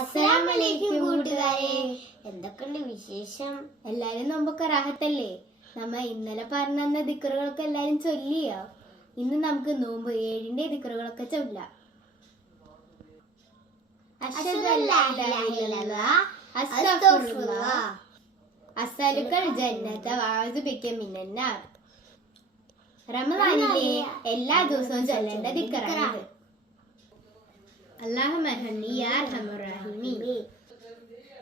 അസ്സലാമലൈക്കും കൂട്ടുകാരെ, എന്തൊക്കെയുണ്ട് വിശേഷം? എല്ലാരും നോമ്പൊക്കെ റാഹത്തല്ലേ? നമ്മ ഇന്നലെ പറഞ്ഞ ദിക്റുകളൊക്കെ എല്ലാരും ചൊല്ലിയോ? ഇന്ന് നമുക്ക് നോമ്പ് 7ന്റെ ദിക്റുകളൊക്കെ ചൊല്ലാം. അശ്ഹദു അല്ലാ ഇലാഹ ഇല്ലല്ലാഹ്, അസ്തഗ്ഫിറുല്ലാഹ്, അസ്അലുക്കൽ ജന്നത വഅഊദു ബിക മിനന്നാർ. റമദാനിലെ എല്ലാ ദിവസവും ചൊല്ലേണ്ട ദിക്റാണിത്. അല്ലാഹുമ്മ ഹന്നി യാ അർഹമർ റഹീമീൻ.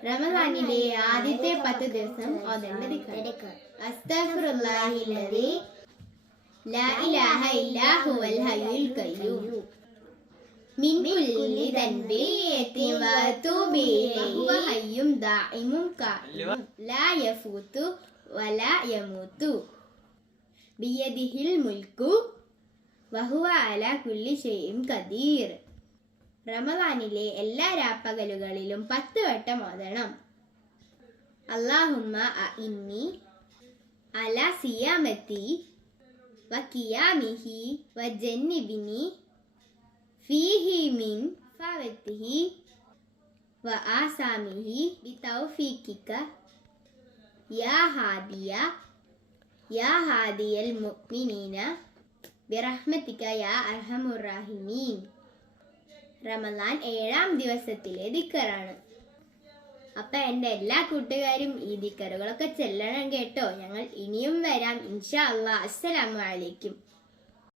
റമദാനിലെ ആദ്യത്തെ 10 ദിവസം ഓതേണ്ട ദിക്ർ. അസ്തഗ്ഫിറുല്ലാഹില്ലദീ ലാ ഇലാഹ ഇല്ലാ ഹുവൽ ഹയ്യുൽ ഖയ്യൂം മിൻ കുല്ലി ദൻബിൻ വഅതൂബു ഇലൈഹി വ ഹയ്യും ദാഇമുൻ ഖായിമുൻ ലാ യഫൂതു വലാ യമൂതു ബിയദിഹിൽ മുൽക്കു വഹുവ അലാ കുല്ലി ഷൈഇൻ ഖദീർ. റമദാനിലെ എല്ലാ രാപ്പകലുകളിലും 10 വട്ടം ഓതണം. അല്ലാഹുമ്മ അഇന്നി അലാ സിയാമതി വ ഖിയാമിഹി വ ജന്നിബിനി ഫീഹി മിൻ ഫവതിഹി വ ആസാമിഹി ബിതൗഫീഖിക യാ ഹാദിയൽ മുഅ്മിനീന ബിറഹ്മതിക യാ അർഹമുർ റഹീമീൻ. റമദാൻ 7ാം ദിവസത്തിലെ ദിക്റാണ്. അപ്പൊ എൻ്റെ എല്ലാ കൂട്ടുകാരും ഈ ദിക്റുകളൊക്കെ ചെല്ലണം കേട്ടോ. ഞങ്ങൾ ഇനിയും വരാം ഇൻഷാ അല്ലാഹ്. അസ്സലാമു അലൈക്കും.